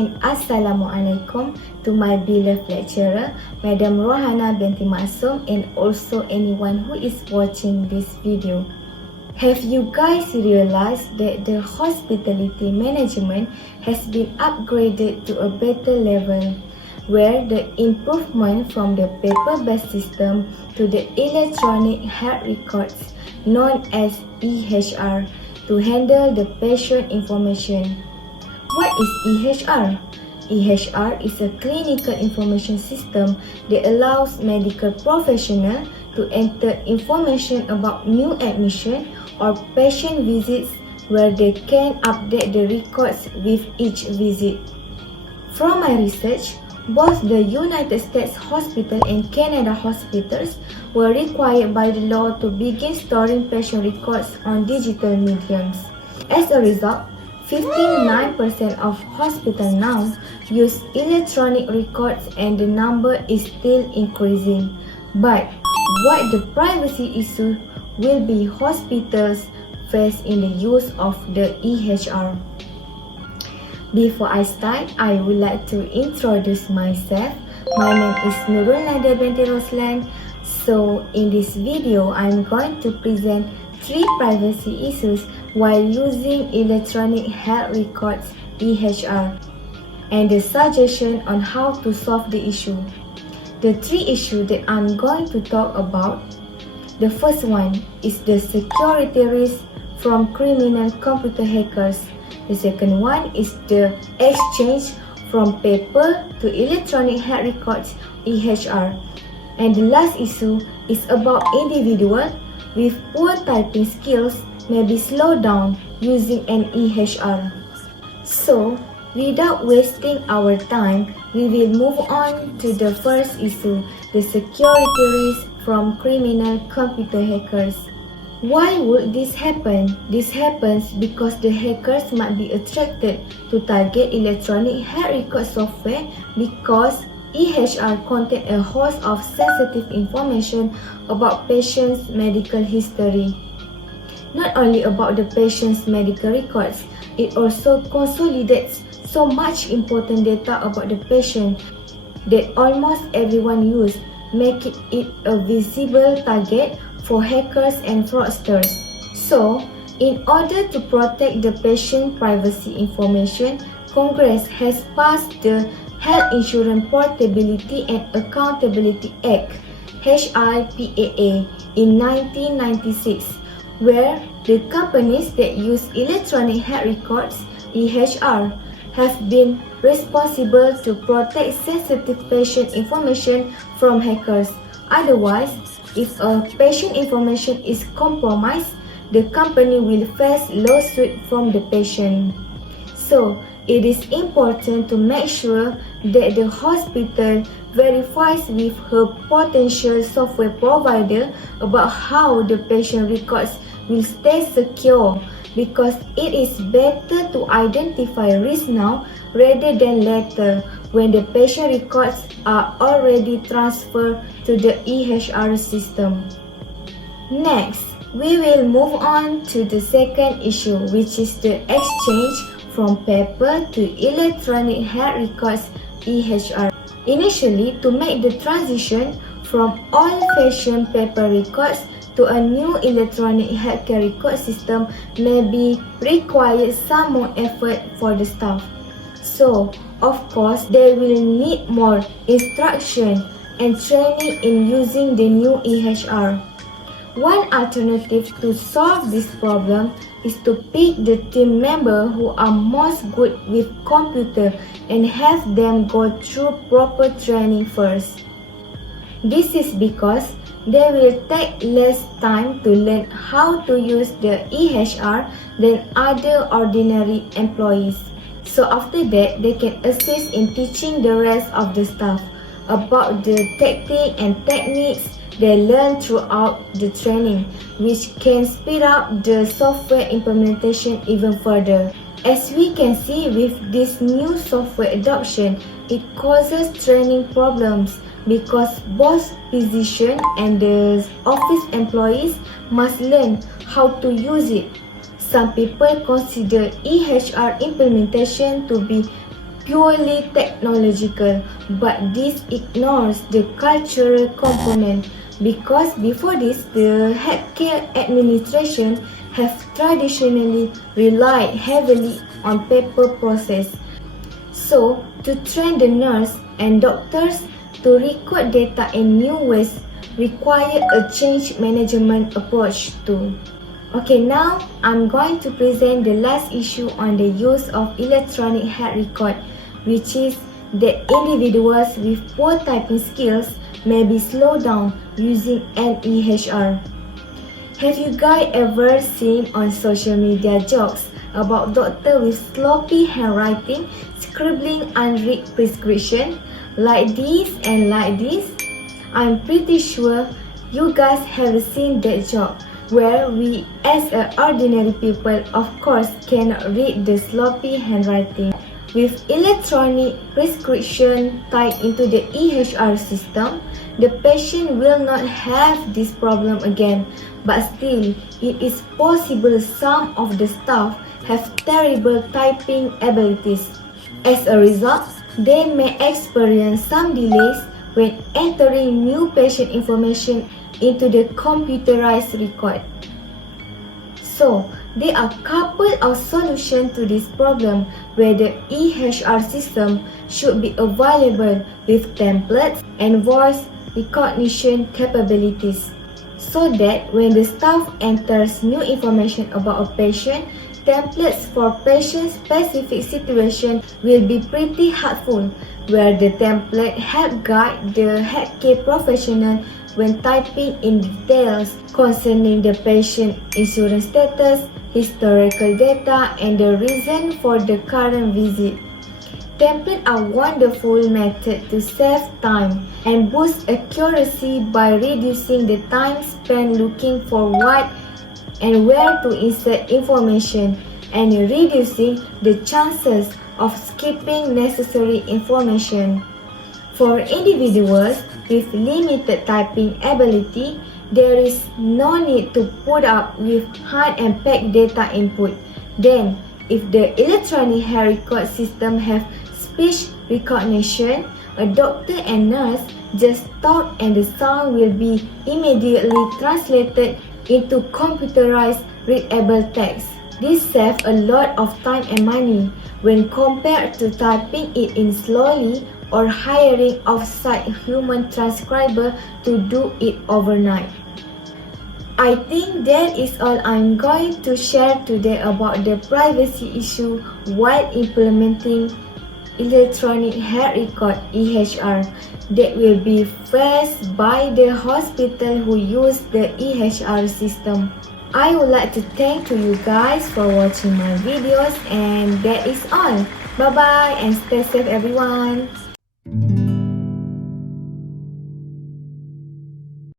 and Assalamualaikum to my beloved lecturer, Madam Rohana binti Masum, and also anyone who is watching this video. Have you guys realized that the hospitality management has been upgraded to a better level, where the improvement from the paper-based system to the electronic health records known as EHR to handle the patient information? What is EHR? EHR is a clinical information system that allows medical professionals to enter information about new admission or patient visits where they can update the records with each visit. From my research, both the United States Hospital and Canada hospitals were required by the law to begin storing patient records on digital mediums. As a result, 59% of hospitals now use electronic records and the number is still increasing. But what the privacy issue will be hospitals face in the use of the EHR? Before I start, I would like to introduce myself. My name is Nurul Nada binti Roslan. So in this video, I'm going to present 3 privacy issues while using electronic health records EHR and the suggestion on how to solve the issue. The 3 issues that I'm going to talk about. The first one is the security risk from criminal computer hackers. The second one is the exchange from paper to electronic health records EHR. And the last issue is about individuals with poor typing skills may be slowed down using an EHR. So, without wasting our time, we will move on to the first issue, the security risk from criminal computer hackers. Why would this happen? This happens because the hackers might be attracted to target electronic health record software because EHR contains a host of sensitive information about patients' medical history. Not only about the patient's medical records, it also consolidates so much important data about the patient that almost everyone uses, making it a visible target for hackers and fraudsters. So, in order to protect the patient privacy information, Congress has passed the Health Insurance Portability and Accountability Act (HIPAA) in 1996, where the companies that use electronic health records EHR have been responsible to protect sensitive patient information from hackers. Otherwise, if a patient information is compromised, the company will face lawsuit from the patient. So, it is important to make sure that the hospital verifies with her potential software provider about how the patient records will stay secure, because it is better to identify risk now rather than later when the patient records are already transferred to the EHR system. Next, we will move on to the second issue, which is the exchange from paper to electronic health records EHR. Initially, to make the transition from old-fashioned paper records to a new electronic healthcare record system may be required some more effort for the staff. So, of course, they will need more instruction and training in using the new EHR. One alternative to solve this problem is to pick the team member who are most good with computer and have them go through proper training first. This is because they will take less time to learn how to use the EHR than other ordinary employees. So after that, they can assist in teaching the rest of the staff about the tactics and techniques they learn throughout the training, which can speed up the software implementation even further. As we can see with this new software adoption, it causes training problems because both physician and the office employees must learn how to use it. Some people consider EHR implementation to be purely technological, but this ignores the cultural component because before this, the healthcare administration have traditionally relied heavily on paper process. So, to train the nurse and doctors to record data in new ways require a change management approach too. Okay, now I'm going to present the last issue on the use of electronic health record, which is that individuals with poor typing skills may be slowed down using an EHR. Have you guys ever seen on social media jokes about doctor with sloppy handwriting scribbling unread prescription like this and like this? I'm pretty sure you guys have seen that joke where we as ordinary people of course cannot read the sloppy handwriting. With electronic prescription tied into the EHR system, the patient will not have this problem again, but still it is possible some of the staff have terrible typing abilities. As a result, they may experience some delays when entering new patient information into the computerized record. So, there are a couple of solutions to this problem where the EHR system should be available with templates and voice recognition capabilities, so that when the staff enters new information about a patient, templates for patient-specific situation will be pretty helpful, where the template help guide the healthcare professional when typing in details concerning the patient insurance status, historical data, and the reason for the current visit. Templates are wonderful method to save time and boost accuracy by reducing the time spent looking for what and where to insert information and reducing the chances of skipping necessary information. For individuals with limited typing ability, there is no need to put up with hard and packed data input. Then, if the electronic health record system have speech recognition, a doctor and nurse just talk and the sound will be immediately translated into computerized readable text. This saves a lot of time and money when compared to typing it in slowly or hiring off-site human transcriber to do it overnight. I think that is all I'm going to share today about the privacy issue while implementing electronic health record (EHR) that will be faced by the hospital who use the EHR system. I would like to thank you guys for watching my videos, and that is all. Bye bye and stay safe everyone.